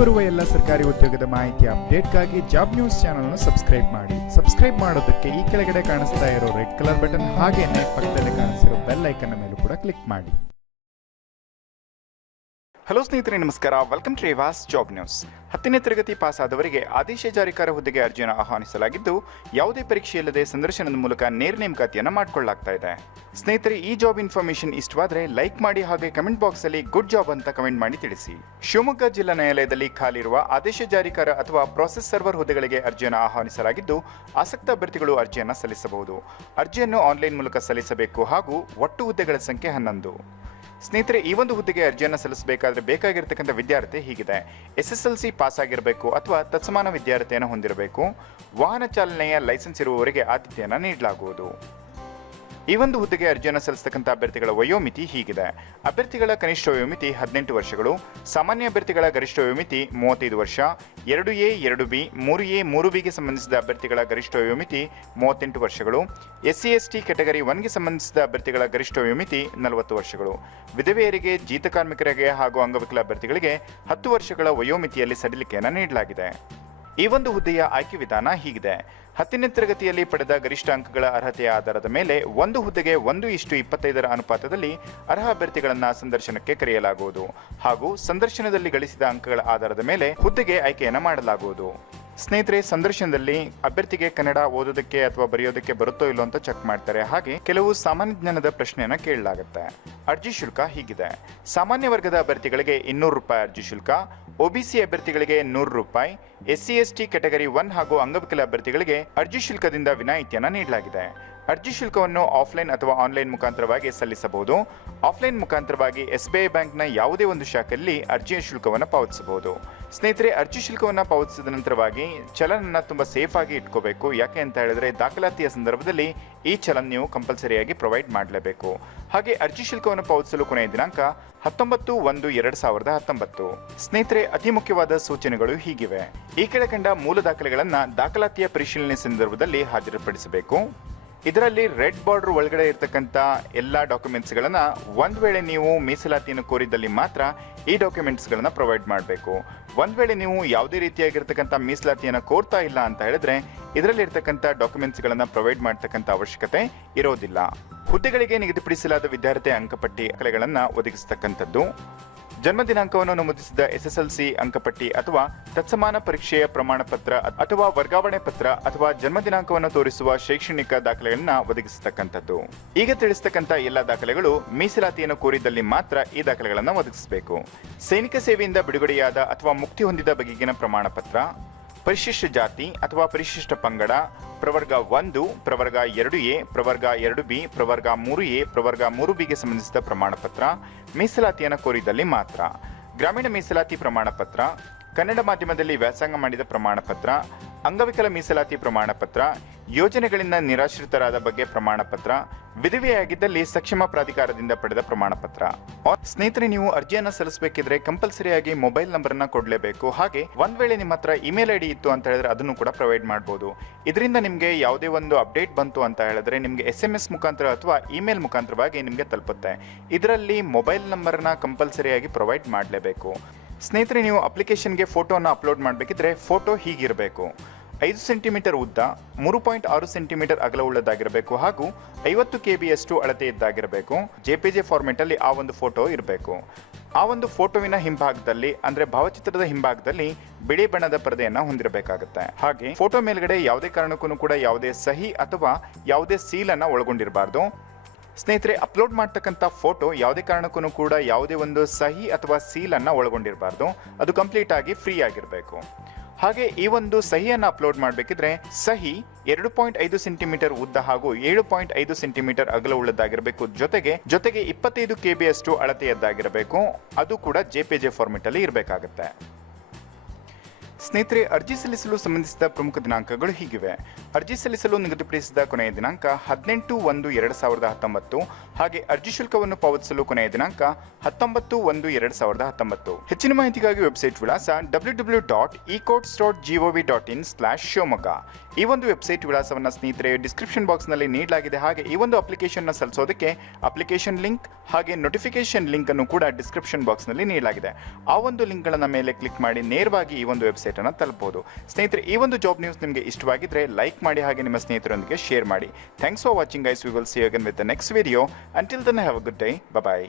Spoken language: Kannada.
ಬರುವ ಎಲ್ಲ ಸರ್ಕಾರಿ ಉದ್ಯೋಗದ ಮಾಹಿತಿ ಅಪ್ಡೇಟ್ಗಾಗಿ ಜಾಬ್ ನ್ಯೂಸ್ ಚಾನಲ್ ಅನ್ನು ಸಬ್ಸ್ಕ್ರೈಬ್ ಮಾಡಿ. ಸಬ್ಸ್ಕ್ರೈಬ್ ಮಾಡೋದಕ್ಕೆ ಈ ಕೆಳಗಡೆ ಕಾಣಿಸ್ತಾ ಇರೋ ರೆಡ್ ಕಲರ್ ಬಟನ್ ಹಾಗೇನೆ ಪಕ್ಕದಲ್ಲಿ ಕಾಣಿಸ್ತಿರೋ ಬೆಲ್ ಐಕನ್ ಮೇಲೂ ಕೂಡ ಕ್ಲಿಕ್ ಮಾಡಿ. ಹಲೋ ಸ್ನೇಹಿತರೆ, ನಮಸ್ಕಾರ. Welcome to Reva's job news ಹತ್ತನೇ ತರಗತಿ ಪಾಸ್ ಆದವರಿಗೆ ಆದೇಶ ಜಾರಿಕಾರ ಹುದ್ದೆಗೆ ಅರ್ಜಿಯನ್ನು ಆಹ್ವಾನಿಸಲಾಗಿದ್ದು, ಯಾವುದೇ ಪರೀಕ್ಷೆ ಇಲ್ಲದೆ ಸಂದರ್ಶನದ ಮೂಲಕ ನೇರ ನೇಮಕಾತಿಯನ್ನು ಮಾಡಿಕೊಳ್ಳಲಾಗ್ತಾ ಇದೆ. ಸ್ನೇಹಿತರೆ, ಈ ಜಾಬ್ ಇನ್ಫಾರ್ಮೇಶನ್ ಇಷ್ಟವಾದರೆ ಲೈಕ್ ಮಾಡಿ ಹಾಗೆ ಕಮೆಂಟ್ ಬಾಕ್ಸ್ ಅಲ್ಲಿ ಗುಡ್ ಜಾಬ್ ಅಂತ ಕಮೆಂಟ್ ಮಾಡಿ ತಿಳಿಸಿ. ಶಿವಮೊಗ್ಗ ಜಿಲ್ಲಾ ನ್ಯಾಯಾಲಯದಲ್ಲಿ ಖಾಲಿರುವ ಆದೇಶ ಜಾರಿಕಾರ ಅಥವಾ ಪ್ರೊಸೆಸ್ ಸರ್ವರ್ ಹುದ್ದೆಗಳಿಗೆ ಅರ್ಜಿಯನ್ನು ಆಹ್ವಾನಿಸಲಾಗಿದ್ದು, ಆಸಕ್ತ ಅಭ್ಯರ್ಥಿಗಳು ಅರ್ಜಿಯನ್ನು ಸಲ್ಲಿಸಬಹುದು. ಅರ್ಜಿಯನ್ನು ಆನ್ಲೈನ್ ಮೂಲಕ ಸಲ್ಲಿಸಬೇಕು ಹಾಗೂ ಒಟ್ಟು ಹುದ್ದೆಗಳ ಸಂಖ್ಯೆ ಹನ್ನೊಂದು. ಸ್ನೇಹಿತರೆ, ಈ ಒಂದು ಹುದ್ದೆಗೆ ಅರ್ಜಿಯನ್ನು ಸಲ್ಲಿಸಬೇಕಾದ್ರೆ ಬೇಕಾಗಿರ್ತಕ್ಕಂಥ ವಿದ್ಯಾರ್ಥಿ ಹೀಗಿದೆ. S S L C pass ಆಗಿರಬೇಕು ಅಥವಾ ತತ್ಸಮಾನ ವಿದ್ಯಾರ್ಥಿಯನ್ನು ಹೊಂದಿರಬೇಕು. ವಾಹನ ಚಾಲನೆಯ ಲೈಸೆನ್ಸ್ ಇರುವವರಿಗೆ ಆದ್ಯತೆಯನ್ನು ನೀಡಲಾಗುವುದು. ಈ ಒಂದು ಹುದ್ದೆಗೆ ಅರ್ಜಿಯನ್ನು ಸಲ್ಲಿಸತಕ್ಕಂಥ ಅಭ್ಯರ್ಥಿಗಳ ವಯೋಮಿತಿ ಹೀಗಿದೆ. ಅಭ್ಯರ್ಥಿಗಳ ಕನಿಷ್ಠ ವಯೋಮಿತಿ ಹದಿನೆಂಟು ವರ್ಷಗಳು, ಸಾಮಾನ್ಯ ಅಭ್ಯರ್ಥಿಗಳ ಗರಿಷ್ಠ ವಯೋಮಿತಿ ಮೂವತ್ತೈದು ವರ್ಷ, ಎರಡು ಎ, ಎರಡು ಬಿ, ಮೂರು ಎ, ಮೂರು ಬಿಗೆ ಸಂಬಂಧಿಸಿದ ಅಭ್ಯರ್ಥಿಗಳ ಗರಿಷ್ಠ ವಯೋಮಿತಿ ಮೂವತ್ತೆಂಟು ವರ್ಷಗಳು S C S T category ಒನ್ಗೆ ಸಂಬಂಧಿಸಿದ ಅಭ್ಯರ್ಥಿಗಳ ಗರಿಷ್ಠ ವಯೋಮಿತಿ ನಲವತ್ತು ವರ್ಷಗಳು. ವಿಧವೆಯರಿಗೆ, ಜೀತ ಕಾರ್ಮಿಕರಿಗೆ ಹಾಗೂ ಅಂಗವಿಕಲ ಅಭ್ಯರ್ಥಿಗಳಿಗೆ ಹತ್ತು ವರ್ಷಗಳ ವಯೋಮಿತಿಯಲ್ಲಿ ಸಡಿಲಿಕೆಯನ್ನು ನೀಡಲಾಗಿದೆ. ಈ ಒಂದು ಹುದ್ದೆಯ ಆಯ್ಕೆ ವಿಧಾನ ಹೀಗಿದೆ. ಹತ್ತನೇ ತರಗತಿಯಲ್ಲಿ ಪಡೆದ ಗರಿಷ್ಠ ಅಂಕಗಳ ಅರ್ಹತೆಯ ಆಧಾರದ ಮೇಲೆ ಒಂದು ಹುದ್ದೆಗೆ ಒಂದು ಇಷ್ಟು ಇಪ್ಪತ್ತೈದರ ಅನುಪಾತದಲ್ಲಿ ಅರ್ಹ ಅಭ್ಯರ್ಥಿಗಳನ್ನು ಸಂದರ್ಶನಕ್ಕೆ ಕರೆಯಲಾಗುವುದು ಹಾಗೂ ಸಂದರ್ಶನದಲ್ಲಿ ಗಳಿಸಿದ ಅಂಕಗಳ ಆಧಾರದ ಮೇಲೆ ಹುದ್ದೆಗೆ ಆಯ್ಕೆಯನ್ನು ಮಾಡಲಾಗುವುದು. ಸ್ನೇಹಿತರೆ, ಸಂದರ್ಶನದಲ್ಲಿ ಅಭ್ಯರ್ಥಿಗೆ ಕನ್ನಡ ಓದೋದಕ್ಕೆ ಅಥವಾ ಬರೆಯೋದಕ್ಕೆ ಬರುತ್ತೋ ಇಲ್ಲೋ ಅಂತ ಚೆಕ್ ಮಾಡ್ತಾರೆ. ಹಾಗೆ ಕೆಲವು ಸಾಮಾನ್ಯ ಜ್ಞಾನದ ಪ್ರಶ್ನೆಯನ್ನು ಕೇಳಲಾಗುತ್ತೆ. ಅರ್ಜಿ ಶುಲ್ಕ ಹೀಗಿದೆ. ಸಾಮಾನ್ಯ ವರ್ಗದ ಅಭ್ಯರ್ಥಿಗಳಿಗೆ ಇನ್ನೂರು ರೂಪಾಯಿ ಅರ್ಜಿ ಶುಲ್ಕ ಒಬಿಸಿ ಅಭ್ಯರ್ಥಿಗಳಿಗೆ ನೂರು ರೂಪಾಯಿ ಎಸ್ಸಿ ಎಸ್ಟಿ ಕ್ಯಾಟಗರಿ ಒನ್ ಹಾಗೂ ಅಂಗವಿಕಲ ಅಭ್ಯರ್ಥಿಗಳಿಗೆ ಅರ್ಜಿ ಶುಲ್ಕದಿಂದ ವಿನಾಯಿತಿಯನ್ನು ನೀಡಲಾಗಿದೆ. ಅರ್ಜಿ ಶುಲ್ಕವನ್ನು ಆಫ್ಲೈನ್ ಅಥವಾ ಆನ್ಲೈನ್ ಮುಖಾಂತರವಾಗಿ ಸಲ್ಲಿಸಬಹುದು. ಆಫ್ಲೈನ್ ಮುಖಾಂತರವಾಗಿ ಎಸ್ ಬಿ ಐ ಬ್ಯಾಂಕ್ನ ಯಾವುದೇ ಒಂದು ಶಾಖೆಯಲ್ಲಿ ಅರ್ಜಿಯ ಶುಲ್ಕವನ್ನು ಪಾವತಿಸಬಹುದು. ಸ್ನೇಹಿತರೆ, ಅರ್ಜಿ ಶುಲ್ಕವನ್ನು ಪಾವತಿಸಿದ ನಂತರವಾಗಿ ಚಲನನ್ನು ತುಂಬ ಸೇಫ್ ಆಗಿ ಇಟ್ಕೋಬೇಕು. ಯಾಕೆ ಅಂತ ಹೇಳಿದ್ರೆ, ದಾಖಲಾತಿಯ ಸಂದರ್ಭದಲ್ಲಿ ಈ ಚಲನ್ ನೀವು ಕಂಪಲ್ಸರಿಯಾಗಿ ಪ್ರೊವೈಡ್ ಮಾಡಲೇಬೇಕು. ಹಾಗೆ ಅರ್ಜಿ ಶುಲ್ಕವನ್ನು ಪಾವತಿಸಲು ಕೊನೆಯ ದಿನಾಂಕ ಹತ್ತೊಂಬತ್ತು ಒಂದು ಎರಡು ಸಾವಿರದ ಹತ್ತೊಂಬತ್ತು. ಸ್ನೇಹಿತರೆ, ಅತಿ ಮುಖ್ಯವಾದ ಸೂಚನೆಗಳು ಹೀಗಿವೆ. ಈ ಕೆಳಕಂಡ ಮೂಲ ದಾಖಲೆಗಳನ್ನು ದಾಖಲಾತಿಯ ಪರಿಶೀಲನೆ ಸಂದರ್ಭದಲ್ಲಿ ಹಾಜರುಪಡಿಸಬೇಕು. ಇದರಲ್ಲಿ ರೆಡ್ ಬಾರ್ಡರ್ ಒಳಗಡೆ ಇರತಕ್ಕಂಥ ಎಲ್ಲ ಡಾಕ್ಯುಮೆಂಟ್ಸ್ಗಳನ್ನ ಒಂದ್ ವೇಳೆ ನೀವು ಮೀಸಲಾತಿಯನ್ನು ಕೋರಿದಲ್ಲಿ ಮಾತ್ರ ಈ ಡಾಕ್ಯುಮೆಂಟ್ಸ್ಗಳನ್ನ ಪ್ರೊವೈಡ್ ಮಾಡಬೇಕು. ಒಂದ್ ವೇಳೆ ನೀವು ಯಾವುದೇ ರೀತಿಯಾಗಿರ್ತಕ್ಕಂಥ ಮೀಸಲಾತಿಯನ್ನು ಕೋರ್ತಾ ಇಲ್ಲ ಅಂತ ಹೇಳಿದ್ರೆ ಇದರಲ್ಲಿ ಇರ್ತಕ್ಕಂಥ ಡಾಕ್ಯುಮೆಂಟ್ಸ್ಗಳನ್ನ ಪ್ರೊವೈಡ್ ಮಾಡ್ತಕ್ಕಂಥ ಅವಶ್ಯಕತೆ ಇರೋದಿಲ್ಲ. ಹುದ್ದೆಗಳಿಗೆ ನಿಗದಿಪಡಿಸಲಾದ ವಿದ್ಯಾರ್ಥಿ ಅಂಕಪಟ್ಟಿ ದಾಖಲೆಗಳನ್ನು ಒದಗಿಸತಕ್ಕಂಥದ್ದು. ಜನ್ಮ ದಿನಾಂಕವನ್ನು ನಮೂದಿಸಿದ ಎಸ್ಎಸ್ಎಲ್ಸಿ ಅಂಕಪಟ್ಟಿ ಅಥವಾ ತತ್ಸಮಾನ ಪರೀಕ್ಷೆಯ ಪ್ರಮಾಣ ಪತ್ರ ಅಥವಾ ವರ್ಗಾವಣೆ ಪತ್ರ ಅಥವಾ ಜನ್ಮ ದಿನಾಂಕವನ್ನು ತೋರಿಸುವ ಶೈಕ್ಷಣಿಕ ದಾಖಲೆಗಳನ್ನ ಒದಗಿಸತಕ್ಕಂಥದ್ದು. ಈಗ ತಿಳಿಸತಕ್ಕಂಥ ಎಲ್ಲ ದಾಖಲೆಗಳು ಮೀಸಲಾತಿಯನ್ನು ಕೋರಿದಲ್ಲಿ ಮಾತ್ರ ಈ ದಾಖಲೆಗಳನ್ನು ಒದಗಿಸಬೇಕು. ಸೈನಿಕ ಸೇವೆಯಿಂದ ಬಿಡುಗಡೆಯಾದ ಅಥವಾ ಮುಕ್ತಿ ಹೊಂದಿದ ಬಗೆಗಿನ ಪ್ರಮಾಣ ಪತ್ರ ಪರಿಶಿಷ್ಟ ಜಾತಿ ಅಥವಾ ಪರಿಶಿಷ್ಟ ಪಂಗಡ, ಪ್ರವರ್ಗ ಒಂದು, ಪ್ರವರ್ಗ ಎರಡು ಎ, ಪ್ರವರ್ಗ ಎರಡು ಬಿ, ಪ್ರವರ್ಗ ಮೂರು ಎ, ಪ್ರವರ್ಗ ಮೂರು ಬಿಗೆ ಸಂಬಂಧಿಸಿದ ಪ್ರಮಾಣ ಪತ್ರ ಮೀಸಲಾತಿಯನ್ನು ಕೋರಿದಲ್ಲಿ ಮಾತ್ರ. ಗ್ರಾಮೀಣ ಮೀಸಲಾತಿ ಪ್ರಮಾಣ ಪತ್ರ ಕನ್ನಡ ಮಾಧ್ಯಮದಲ್ಲಿ ವ್ಯಾಸಂಗ ಮಾಡಿದ ಪ್ರಮಾಣ ಪತ್ರ, ಅಂಗವಿಕಲ ಮೀಸಲಾತಿ ಪ್ರಮಾಣ ಪತ್ರ, ಯೋಜನೆಗಳಿಂದ ನಿರಾಶ್ರಿತರಾದ ಬಗ್ಗೆ ಪ್ರಮಾಣ ಪತ್ರ, ವಿಧವೆಯಾಗಿದ್ದಲ್ಲಿ ಸಕ್ಷಮ ಪ್ರಾಧಿಕಾರದಿಂದ ಪಡೆದ ಪ್ರಮಾಣ ಪತ್ರ. ಸ್ನೇಹಿತರೆ, ನೀವು ಅರ್ಜಿಯನ್ನು ಸಲ್ಲಿಸಬೇಕಿದ್ರೆ ಕಂಪಲ್ಸರಿಯಾಗಿ ಮೊಬೈಲ್ ನಂಬರ್ ಕೊಡಲೇಬೇಕು. ಹಾಗೆ ಒಂದ್ ವೇಳೆ ನಿಮ್ಮ ಹತ್ರ ಇಮೇಲ್ ಐ ಡಿ ಇತ್ತು ಅಂತ ಹೇಳಿದ್ರೆ ಅದನ್ನು ಕೂಡ ಪ್ರೊವೈಡ್ ಮಾಡಬಹುದು ಇದರಿಂದ ನಿಮಗೆ ಯಾವುದೇ ಒಂದು ಅಪ್ಡೇಟ್ ಬಂತು ಅಂತ ಹೇಳಿದ್ರೆ ನಿಮಗೆ ಎಸ್ ಎಂ ಎಸ್ ಮುಖಾಂತರ ಅಥವಾ ಇಮೇಲ್ ಮುಖಾಂತರವಾಗಿ ನಿಮಗೆ ತಲುಪುತ್ತೆ. ಇದರಲ್ಲಿ ಮೊಬೈಲ್ ನಂಬರ್ನ ಕಂಪಲ್ಸರಿಯಾಗಿ ಪ್ರೊವೈಡ್ ಮಾಡಲೇಬೇಕು. ಸ್ನೇಹಿತರೆ, ನೀವು ಅಪ್ಲಿಕೇಶನ್ಗೆ ಫೋಟೋನ ಅಪ್ಲೋಡ್ ಮಾಡಬೇಕಿದ್ರೆ ಫೋಟೋ ಹೀಗಿರಬೇಕು. ಐದು ಸೆಂಟಿಮೀಟರ್ ಉದ್ದ, ಮೂರು ಪಾಯಿಂಟ್ ಆರು ಸೆಂಟಿಮೀಟರ್ ಅಗಲವುಳ್ಳದಾಗಿರಬೇಕು ಹಾಗೂ ಐವತ್ತು ಕೆ ಬಿಯಷ್ಟು ಅಳತೆ ಇದ್ದಾಗಿರಬೇಕು. ಜೆ ಪಿ ಜೆ ಅಲ್ಲಿ ಆ ಒಂದು ಫೋಟೋ ಇರಬೇಕು. ಆ ಒಂದು ಫೋಟೋವಿನ ಹಿಂಭಾಗದಲ್ಲಿ, ಅಂದ್ರೆ ಭಾವಚಿತ್ರದ ಹಿಂಭಾಗದಲ್ಲಿ ಬಿಳಿ ಬಣ್ಣದ ಪರದೆಯನ್ನು ಹೊಂದಿರಬೇಕಾಗುತ್ತೆ. ಹಾಗೆ ಫೋಟೋ ಮೇಲ್ಗಡೆ ಯಾವುದೇ ಕಾರಣಕ್ಕೂ ಕೂಡ ಯಾವುದೇ ಸಹಿ ಅಥವಾ ಯಾವುದೇ ಸೀಲನ್ನು ಒಳಗೊಂಡಿರಬಾರ್ದು. ಸ್ನೇಹಿತರೆ ಅಪ್ಲೋಡ್ ಮಾಡ್ತಕ್ಕಂಥ ಫೋಟೋ ಯಾವುದೇ ಕಾರಣಕ್ಕೂ ಕೂಡ ಯಾವುದೇ ಒಂದು ಸಹಿ ಅಥವಾ ಸೀಲ್ ಅನ್ನ ಒಳಗೊಂಡಿರಬಾರ್ದು. ಅದು ಕಂಪ್ಲೀಟ್ ಆಗಿ ಫ್ರೀ ಆಗಿರಬೇಕು. ಹಾಗೆ ಈ ಒಂದು ಸಹಿಯನ್ನು ಅಪ್ಲೋಡ್ ಮಾಡಬೇಕಿದ್ರೆ ಸಹಿ ಎರಡು ಪಾಯಿಂಟ್ ಐದು ಸೆಂಟಿಮೀಟರ್ ಉದ್ದ ಹಾಗೂ ಏಳು ಪಾಯಿಂಟ್ ಐದು ಸೆಂಟಿಮೀಟರ್ ಅಗಲ ಉಳ್ಳದಾಗಿರಬೇಕು ಜೊತೆಗೆ ಜೊತೆಗೆ ಇಪ್ಪತ್ತೈದು ಕೆ ಬಿಯಷ್ಟು ಅಳತೆಯದ್ದಾಗಿರಬೇಕು. ಅದು ಕೂಡ ಜೆ ಪಿ ಜೆ ಫಾರ್ಮೆಟ್ ಅಲ್ಲಿ ಇರಬೇಕಾಗುತ್ತೆ. ಸ್ನೇಹಿತರೆ, ಅರ್ಜಿ ಸಲ್ಲಿಸಲು ಸಂಬಂಧಿಸಿದ ಪ್ರಮುಖ ದಿನಾಂಕಗಳು ಹೀಗಿವೆ. ಅರ್ಜಿ ಸಲ್ಲಿಸಲು ನಿಗದಿಪಡಿಸಿದ ಕೊನೆಯ ದಿನಾಂಕ ಹದಿನೆಂಟು ಒಂದು ಎರಡು ಸಾವಿರದ ಹತ್ತೊಂಬತ್ತು ಹಾಗೆ ಅರ್ಜಿ ಶುಲ್ಕವನ್ನು ಪಾವತಿಸಲು ಕೊನೆಯ ದಿನಾಂಕ ಹತ್ತೊಂಬತ್ತು ಒಂದು ಎರಡು ಸಾವಿರದ ಹತ್ತೊಂಬತ್ತು. ಹೆಚ್ಚಿನ ಮಾಹಿತಿಗಾಗಿ ವೆಬ್ಸೈಟ್ ವಿಳಾಸ W W dot E dot gov dot in slash Shivamogga. ಈ ಒಂದು ವೆಬ್ಸೈಟ್ ವಿಳಾಸವನ್ನು ಸ್ನೇಹಿತರೆ ಡಿಸ್ಕ್ರಿಪ್ಷನ್ ಬಾಕ್ಸ್ನಲ್ಲಿ ನೀಡಲಾಗಿದೆ. ಹಾಗೆ ಈ ಒಂದು ಅಪ್ಲಿಕೇಶನ್ನ ಸಲ್ಲಿಸೋದಕ್ಕೆ ಅಪ್ಲಿಕೇಶನ್ ಲಿಂಕ್ ಹಾಗೆ ನೋಟಿಫಿಕೇಶನ್ ಲಿಂಕ್ ಅನ್ನು ಕೂಡ ಡಿಸ್ಕ್ರಿಪ್ಷನ್ ಬಾಕ್ಸ್ನಲ್ಲಿ ನೀಡಲಾಗಿದೆ. ಆ ಒಂದು ಲಿಂಕ್ಗಳನ್ನು ಮೇಲೆ ಕ್ಲಿಕ್ ಮಾಡಿ ನೇರವಾಗಿ ಈ ಒಂದು ವೆಬ್ಸೈಟನ್ನು ತಲುಪಬಹುದು ಸ್ನೇಹಿತರೆ, ಈ ಒಂದು ಜಾಬ್ ನ್ಯೂಸ್ ನಿಮಗೆ ಇಷ್ಟವಾಗಿದ್ರೆ ಲೈಕ್ ಮಾಡಿ ಹಾಗೆ ನಿಮ್ಮ ಸ್ನೇಹಿತರೊಂದಿಗೆ ಶೇರ್ ಮಾಡಿ. Thanks for watching guys we will see again with the next video until then have a good day bye